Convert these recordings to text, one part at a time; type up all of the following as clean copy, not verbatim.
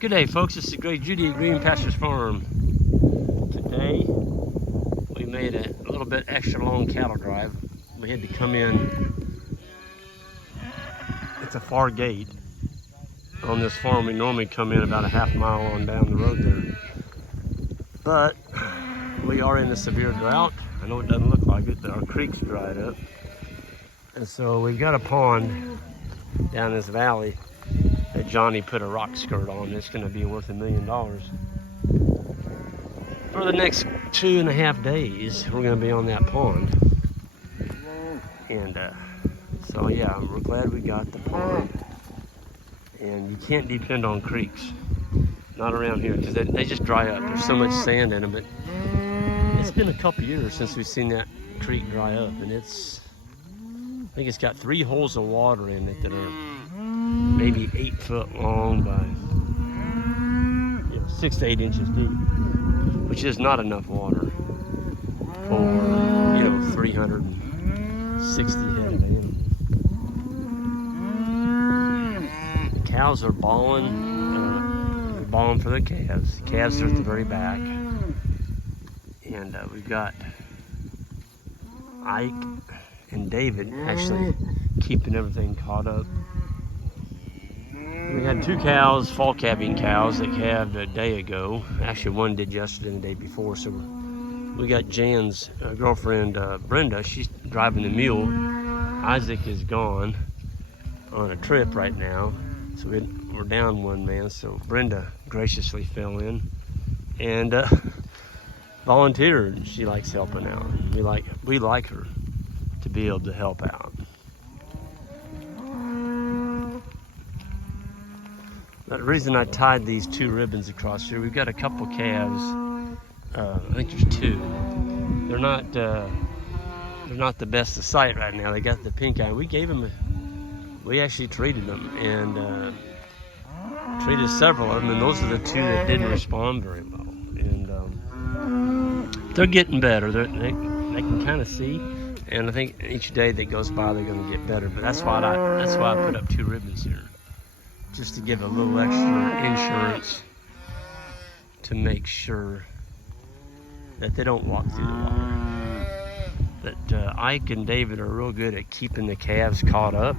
Good day, folks. This is Great Judy at Green Pastures Farm. Today, we made a little bit extra long cattle drive. We had to come in. It's a far gate on this farm. We normally come in about a half mile on down the road there. But we are in a severe drought. I know it doesn't look like it, but our creek's dried up. And so we've got a pond down this valley that Johnny put a rock skirt on. It's going to be worth $1 million. For the next 2.5 days, we're going to be on that pond. And so yeah, we're glad we got the pond. And you can't depend on creeks. Not around here, because they just dry up. There's so much sand in them. But it's been a couple years since we've seen that creek dry up. And I think it's got 3 holes of water in it that are maybe 8 foot long by 6 to 8 inches deep, which is not enough water for 360 head of animals. The cows are bawling. They're bawling for the calves. The calves are at the very back, and we've got Ike and David actually keeping everything caught up. We had 2 cows, fall calving cows, that calved a day ago. Actually, one did yesterday and the day before. So we got Jan's girlfriend, Brenda. She's driving the mule. Isaac is gone on a trip right now. So we're down one man. So Brenda graciously fell in and volunteered. She likes helping out. We like her to be able to help out. The reason I tied these 2 ribbons across here, we've got a couple calves. I think there's 2. They're not the best of sight right now. They got the pink eye. We actually treated them and treated several of them, and those are the 2 that didn't respond very well. And they're getting better. They can kind of see, and I think each day that goes by they're going to get better. But that's why I put up 2 ribbons here, just to give a little extra insurance to make sure that they don't walk through the water. But Ike and David are real good at keeping the calves caught up.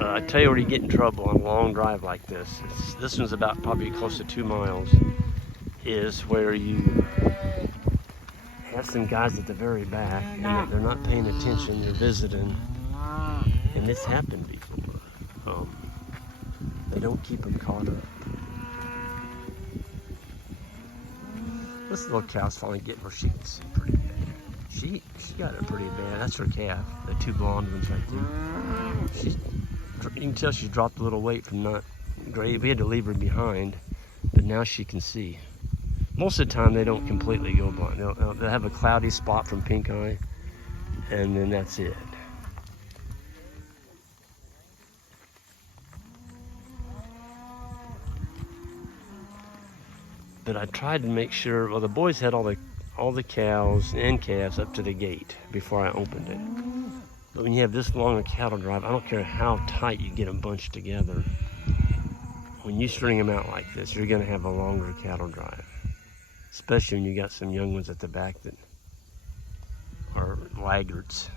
I tell you where you get in trouble on a long drive like this. This one's about probably close to 2 miles, is where you have some guys at the very back and they're not paying attention, they're visiting, and this happened before. They don't keep them caught up. This little cow's finally getting where she can see pretty bad. She got it pretty bad. That's her calf, the 2 blonde ones right there. You can tell she's dropped a little weight from not gray. We had to leave her behind, but now she can see. Most of the time they don't completely go blind. They'll have a cloudy spot from pink eye, and then that's it. But I tried to make sure, well, the boys had all the cows and calves up to the gate before I opened it. But when you have this long a cattle drive, I don't care how tight you get them bunched together. When you string them out like this, you're gonna have a longer cattle drive. Especially when you got some young ones at the back that are laggards.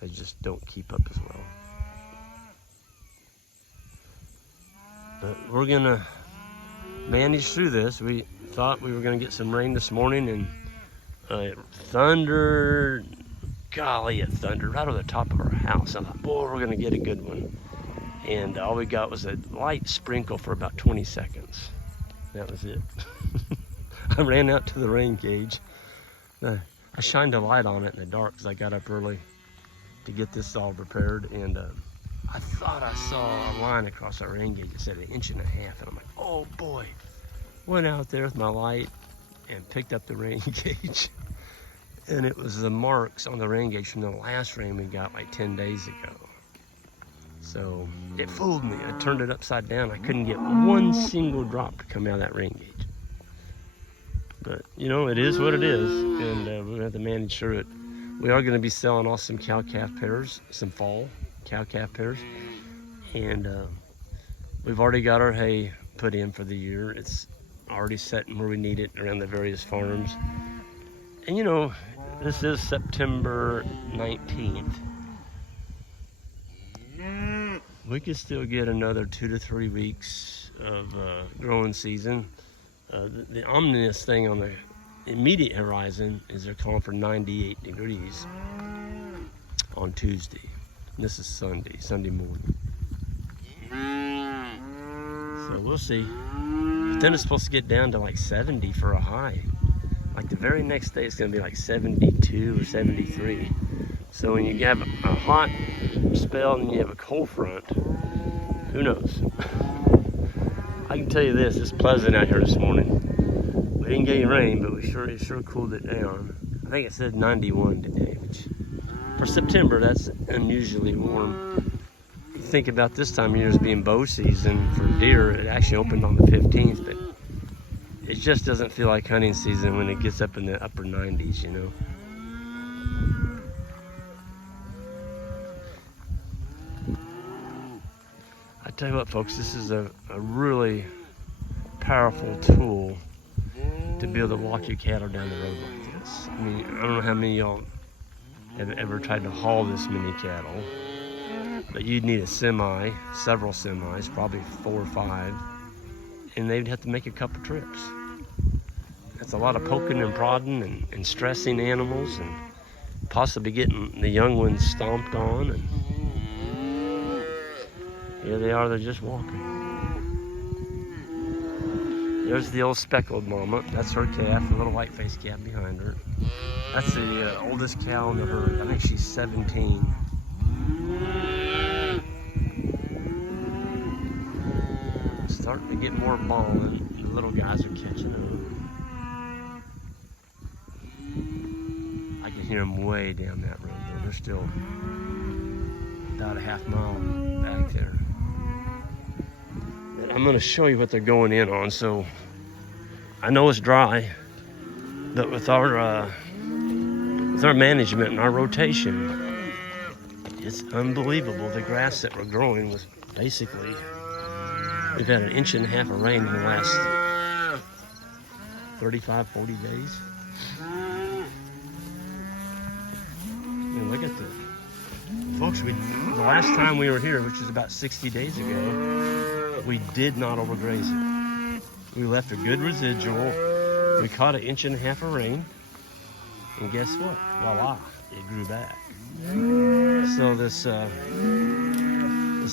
They just don't keep up as well. But we're gonna manage through this. We thought we were going to get some rain this morning, and it thundered. Golly, it thundered right over the top of our house. I thought, boy, we're going to get a good one. And all we got was a light sprinkle for about 20 seconds. That was it. I ran out to the rain gauge. I shined a light on it in the dark because I got up early to get this all prepared, and I thought I saw a line across our rain gauge that said 1.5 inches, and I'm like, oh boy. Went out there with my light and picked up the rain gauge, and it was the marks on the rain gauge from the last rain we got like 10 days ago. So it fooled me. I turned it upside down. I couldn't get one single drop to come out of that rain gauge. But it is what it is, and we're gonna have to manage through it. We are gonna be selling off some cow-calf pairs, some fall cow-calf pairs, and we've already got our hay put in for the year. It's already set where we need it around the various farms. And you know, this is September 19th. We could still get another 2 to 3 weeks of growing season. The ominous thing on the immediate horizon is they're calling for 98 degrees on Tuesday. And this is Sunday morning. So we'll see. But then it's supposed to get down to like 70 for a high. Like the very next day, it's going to be like 72 or 73. So when you have a hot spell and you have a cold front, who knows? I can tell you this, it's pleasant out here this morning. We didn't get any rain, but it sure cooled it down. I think it said 91 today, which for September, that's unusually warm. You think about this time of year as being bow season for deer. It actually opened on the 15th, but it just doesn't feel like hunting season when it gets up in the upper 90s, you know. I tell you what, folks, this is a really powerful tool to be able to walk your cattle down the road like this. I mean, I don't know how many of y'all have ever tried to haul this many cattle, but you'd need a semi, several semis, probably 4 or 5, and they'd have to make a couple trips. That's a lot of poking and prodding and stressing animals and possibly getting the young ones stomped on. And here they are, they're just walking. There's the old speckled mama. That's her calf, a little white-faced calf behind her. That's the oldest cow in the herd. I think she's 17. Starting to get more balling. The little guys are catching up. I can hear them way down that road, though. They're still about a half mile back there. And I'm going to show you what they're going in on. So I know it's dry, but with our management and our rotation, it's unbelievable. The grass that we're growing was basically, we've had 1.5 inches of rain in the last 35, 40 days. And look at the folks, the last time we were here, which was about 60 days ago, we did not overgraze it. We left a good residual. We caught 1.5 inches of rain. And guess what? Voila, it grew back. So this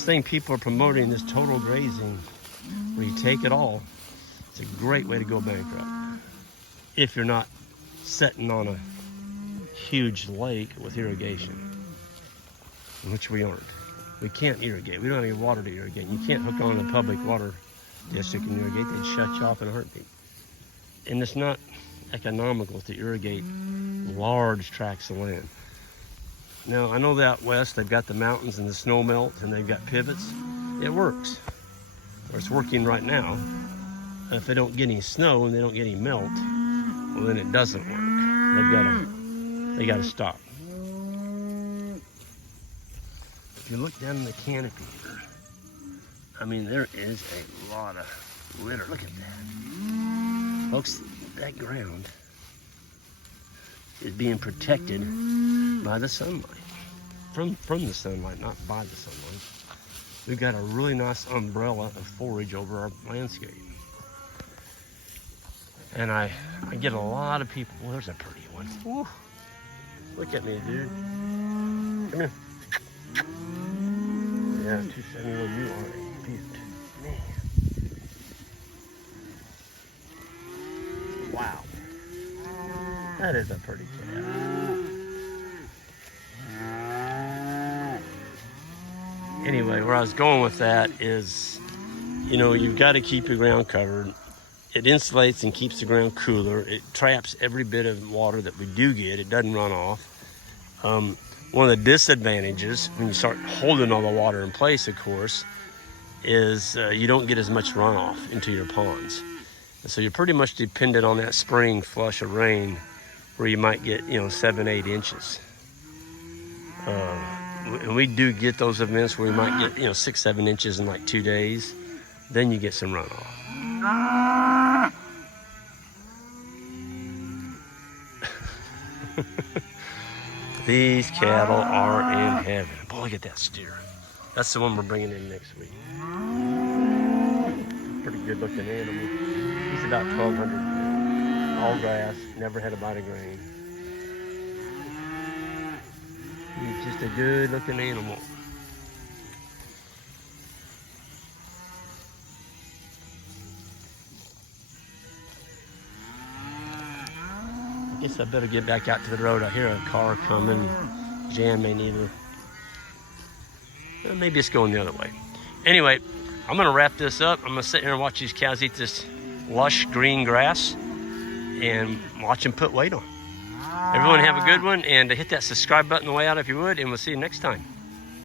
thing people are promoting, this total grazing, where you take it all, it's a great way to go bankrupt. If you're not sitting on a huge lake with irrigation, which we aren't. We can't irrigate. We don't have any water to irrigate. You can't hook on a public water district and irrigate. They'd shut you off in a heartbeat. And it's not economical to irrigate large tracts of land. Now, I know that out west, they've got the mountains and the snow melt, and they've got pivots. It works. Or it's working right now. If they don't get any snow and they don't get any melt, well, then it doesn't work. They got to stop. If you look down in the canopy here, I mean, there is a lot of litter. Look at that. Folks, that ground is being protected by the sunlight. From the sunlight, not by the sunlight. We've got a really nice umbrella of forage over our landscape. And I get a lot of people. Well, there's a pretty one. Woo. Look at me, dude. Come here. Yeah, 271, you are a beaut. Man. Wow. That is a pretty cat. Anyway, where I was going with that is, you know, you've got to keep your ground covered. It insulates and keeps the ground cooler. It traps every bit of water that we do get. It doesn't run off. One of the disadvantages when you start holding all the water in place, of course, is you don't get as much runoff into your ponds. And so you're pretty much dependent on that spring flush of rain where you might get, 7, 8 inches. And we do get those events where we might get, 6, 7 inches in like 2 days. then you get some runoff. These cattle are in heaven. Boy, look at that steer. That's the one we're bringing in next week. Pretty good looking animal. He's about 1,200 pounds. All grass, never had a bite of grain. He's just a good looking animal. I guess I better get back out to the road. I hear a car coming. Jan may need her. Well, maybe it's going the other way. Anyway, I'm gonna wrap this up. I'm gonna sit here and watch these cows eat this lush green grass and watch them put weight on. Everyone have a good one, and hit that subscribe button the way out if you would, and we'll see you next time.